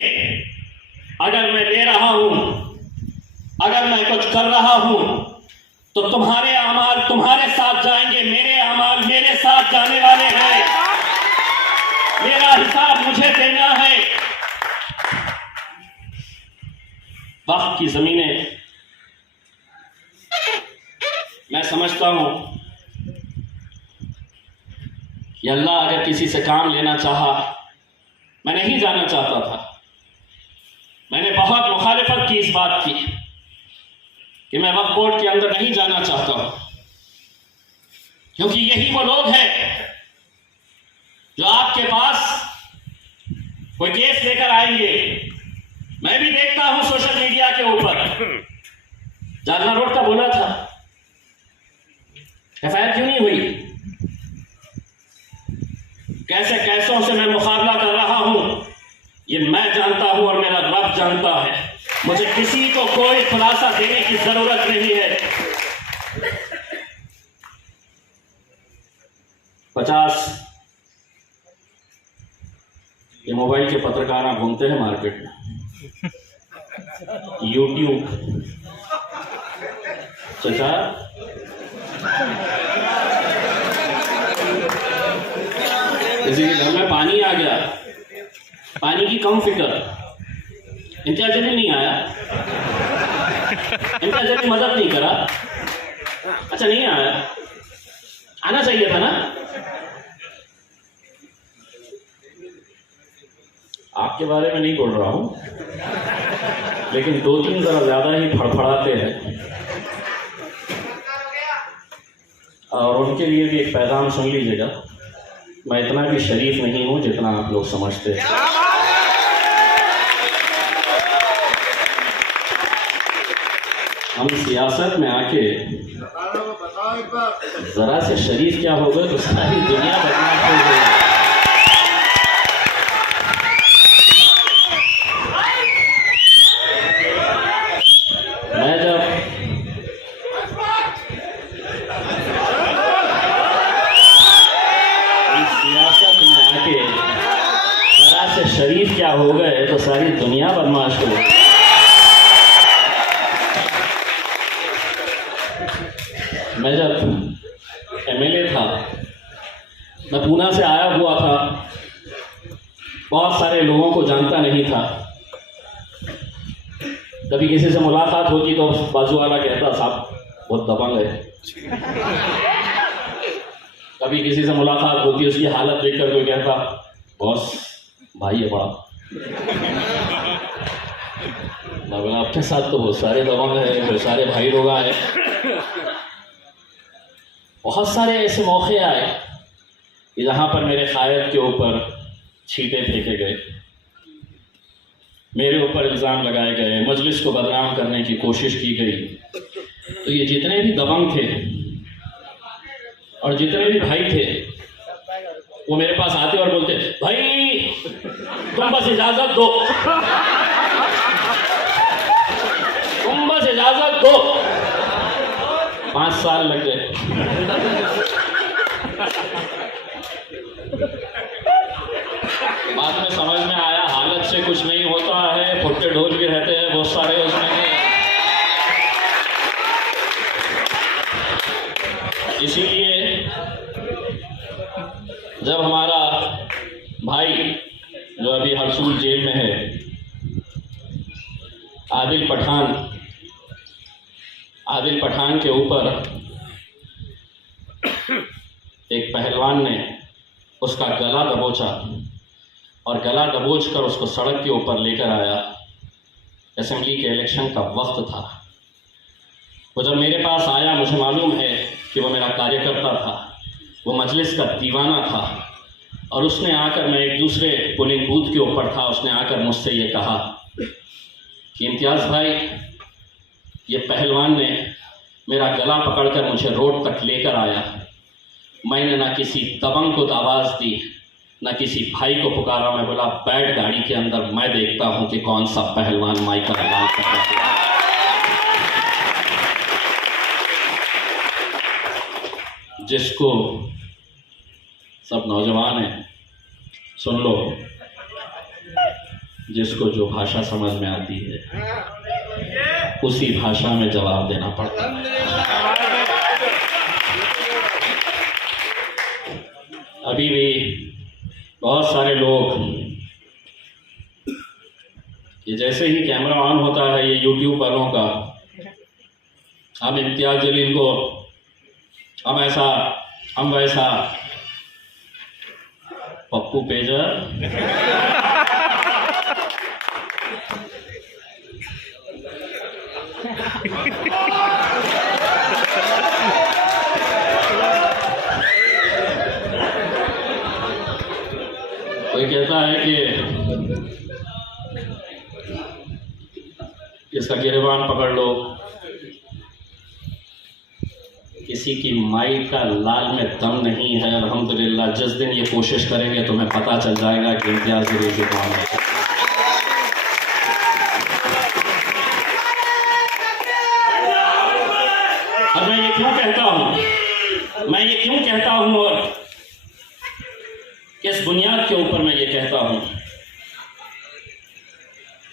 अगर मैं ले रहा हूं, अगर मैं कुछ कर रहा हूं, तो तुम्हारे अमाल तुम्हारे साथ जाएंगे, मेरे अमाल मेरे साथ जाने वाले हैं। मेरा हिसाब मुझे देना है। वक्त की जमीनें, मैं समझता हूं कि अल्लाह अगर किसी से काम लेना चाहा, मैं नहीं जाना चाहता था, मैंने बहुत मुखालिफत की इस बात की कि मैं वक्फ बोर्ड के अंदर नहीं जाना चाहता हूं, क्योंकि यही वो लोग हैं जो आपके पास कोई केस लेकर आएंगे। मैं भी देखता हूं सोशल मीडिया के ऊपर, जालना रोड का बोला था, एफआईआर क्यों नहीं हुई? कैसे कैसों से मैं मुकाबला कर रहा हूं, ये मैं जानता हूं और मेरा रब जानता है। मुझे किसी को कोई खुलासा देने की जरूरत नहीं है। 50 ये मोबाइल के पत्रकार घूमते हैं मार्केट में, यूट्यूब चचा किसी के घर में पानी आ गया, पानी की कम फिक्र, इम्तियाज अली नहीं आया, इम्तियाज अली मदद नहीं करा, अच्छा नहीं आया, आना चाहिए था ना। आपके बारे में नहीं बोल रहा हूं, लेकिन 2-3 जरा ज्यादा ही फड़फड़ाते हैं, और उनके लिए भी एक पैगाम सुन लीजिएगा। मैं इतना भी शरीफ नहीं हूं जितना आप लोग समझते हैं। हम सियासत में आके जरा से शरीफ क्या होगा तो सारी दुनिया बदनाम हो गई। मैं जब सियासत में आके जरा से शरीफ क्या हो गए तो सारी दुनिया बदमाश हो गई। मैं जब एमएलए था, मैं पूना से आया हुआ था, बहुत सारे लोगों को जानता नहीं था। कभी किसी से मुलाकात होती तो बाजू वाला कहता साहब बहुत दबंग है। कभी किसी से मुलाकात होती, उसकी हालत देखकर कोई कहता बॉस भाई है बड़ा। मैं बोला आपके साथ तो बहुत सारे दबंग है, बहुत सारे भाई लोग आए। बहुत सारे ऐसे मौके आए कि जहाँ पर मेरे कायद के ऊपर छींटे फेंके गए, मेरे ऊपर इल्ज़ाम लगाए गए, मजलिस को बदनाम करने की कोशिश की गई। तो ये जितने भी दबंग थे और जितने भी भाई थे, वो मेरे पास आते और बोलते भाई तुम बस इजाज़त दो, तुम बस इजाज़त दो। 5 साल लग गए। बाद में समझ में आया हालत से कुछ नहीं होता है, फुटके ढोल भी रहते हैं बहुत सारे उसमें। इसीलिए जब हमारा भाई जो अभी हरसूल जेल में है, आदिल पठान के ऊपर एक पहलवान ने उसका गला दबोचा और गला दबोच कर उसको सड़क के ऊपर लेकर आया। असेंबली के इलेक्शन का वक्त था। वो जब मेरे पास आया, मुझे मालूम है कि वो मेरा कार्यकर्ता था, वो मजलिस का दीवाना था, और उसने आकर, मैं एक दूसरे पोलिंग बूथ के ऊपर था, उसने आकर मुझसे ये कहा कि इम्तियाज़ भाई, ये पहलवान ने मेरा गला पकड़कर मुझे रोड तक लेकर आया। मैंने ना किसी दबंग को आवाज़ दी, ना किसी भाई को पुकारा। मैं बोला बैठ गाड़ी के अंदर, मैं देखता हूं कि कौन सा पहलवान माई का ऐलान कर रहा है। जिसको सब नौजवान हैं, सुन लो, जिसको जो भाषा समझ में आती है उसी भाषा में जवाब देना पड़ता है। अभी भी बहुत सारे लोग ये जैसे ही कैमरा ऑन होता है ये यूट्यूब वालों का, हम इम्तियाज जलील को हम ऐसा हम वैसा, पप्पू पेजर कोई कहता है कि इसका गिरबान पकड़ लो, किसी की माई का लाल में दम नहीं है। अल्हम्दुलिल्लाह जिस दिन ये कोशिश करेंगे तुम्हें पता चल जाएगा कि इम्तियाज जलील कौन है। और मैं ये क्यों कहता हूँ और किस बुनियाद के ऊपर मैं ये कहता हूँ।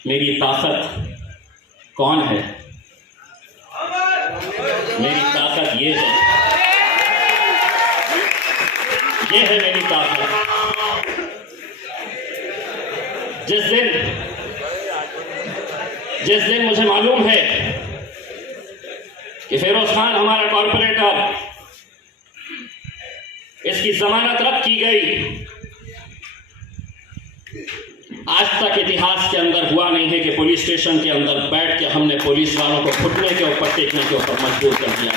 मेरी ताकत कौन है? मेरी ताकत ये है मेरी ताकत। जिस दिन मुझे मालूम है कि फिरोज खान हमारा कॉरपोरेटर, इसकी जमानत रद्द की गई, आज तक इतिहास के अंदर हुआ नहीं है कि पुलिस स्टेशन के अंदर बैठ के हमने पुलिस वालों को घुटने के ऊपर टेकने के ऊपर मजबूर कर दिया।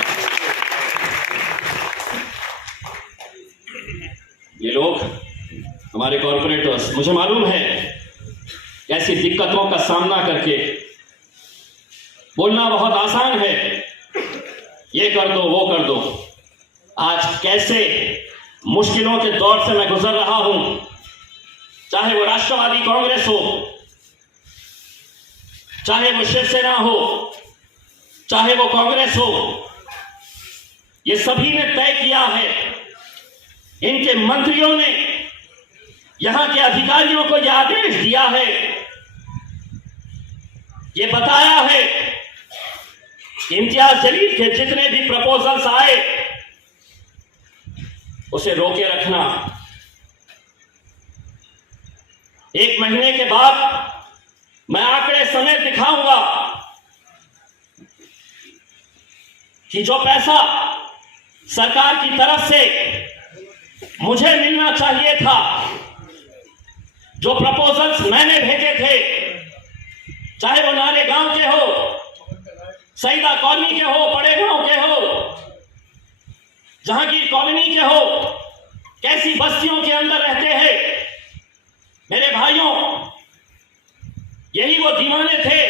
ये लोग हमारे कॉरपोरेटर्स, मुझे मालूम है ऐसी दिक्कतों का सामना करके बोलना बहुत आसान है, ये कर दो वो कर दो। आज कैसे मुश्किलों के दौर से मैं गुजर रहा हूं, चाहे वो राष्ट्रवादी कांग्रेस हो, चाहे वो शिवसेना हो, चाहे वो कांग्रेस हो, ये सभी ने तय किया है, इनके मंत्रियों ने यहां के अधिकारियों को यह आदेश दिया है, ये बताया है इम्तियाज जलील के जितने भी प्रपोजल्स आए उसे रोके रखना। 1 महीने के बाद मैं आंकड़े समेत दिखाऊंगा कि जो पैसा सरकार की तरफ से मुझे मिलना चाहिए था, जो प्रपोजल्स मैंने भेजे थे, चाहे वो नारे गांव के हो, सईदा कॉलोनी के हो, बड़े गांव के हो, जहांगीर कॉलोनी के हो, कैसी बस्तियों के अंदर रहते हैं मेरे भाइयों, यही वो दीवाने थे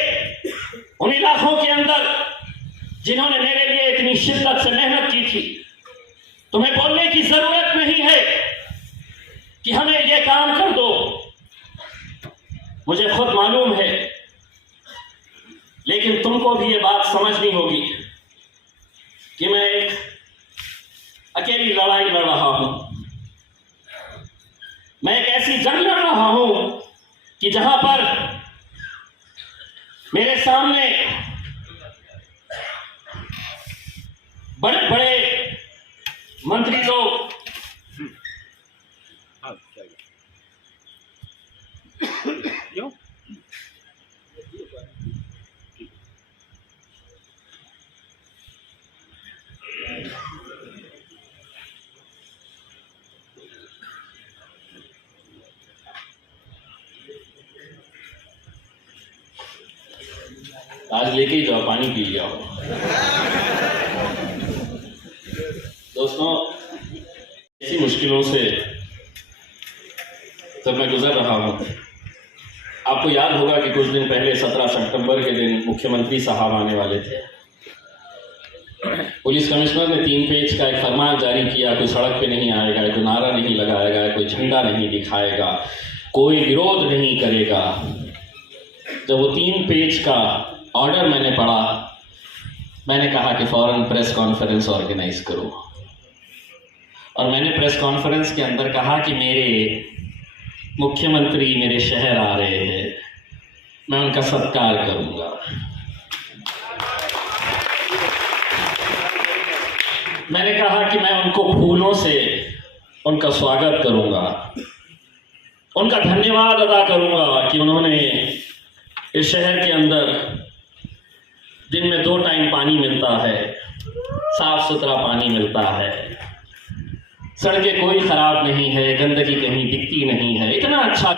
उन इलाकों के अंदर जिन्होंने मेरे लिए इतनी शिद्दत से मेहनत की थी। तुम्हें बोलने की जरूरत नहीं है कि हमें ये काम कर दो, मुझे खुद मालूम है, लेकिन तुमको भी ये बात समझनी होगी कि मैं एक अकेली लड़ाई लड़ रहा हूं, मैं एक ऐसी जंग लड़ रहा हूं कि जहां पर मेरे सामने बड़े बड़े मंत्री लोग आज लेके ही जाओ, पानी पी लिया। दोस्तों, ऐसी मुश्किलों से जब मैं गुजर रहा हूं, आपको याद होगा कि कुछ दिन पहले 17 सितंबर के दिन मुख्यमंत्री साहब आने वाले थे। पुलिस कमिश्नर ने 3 पेज का एक फरमान जारी किया, कोई सड़क पे नहीं आएगा, कोई नारा नहीं लगाएगा, कोई झंडा नहीं दिखाएगा, कोई विरोध नहीं करेगा। जब वो 3 पेज का ऑर्डर मैंने पढ़ा, मैंने कहा कि फौरन प्रेस कॉन्फ्रेंस ऑर्गेनाइज करो, और मैंने प्रेस कॉन्फ्रेंस के अंदर कहा कि मेरे मुख्यमंत्री मेरे शहर आ रहे हैं, मैं उनका सत्कार करूंगा। मैंने कहा कि मैं उनको फूलों से उनका स्वागत करूंगा, उनका धन्यवाद अदा करूंगा कि उन्होंने इस शहर के अंदर दिन में 2 टाइम पानी मिलता है, साफ सुथरा पानी मिलता है, सड़कें कोई खराब नहीं है, गंदगी कहीं दिखती नहीं है, इतना अच्छा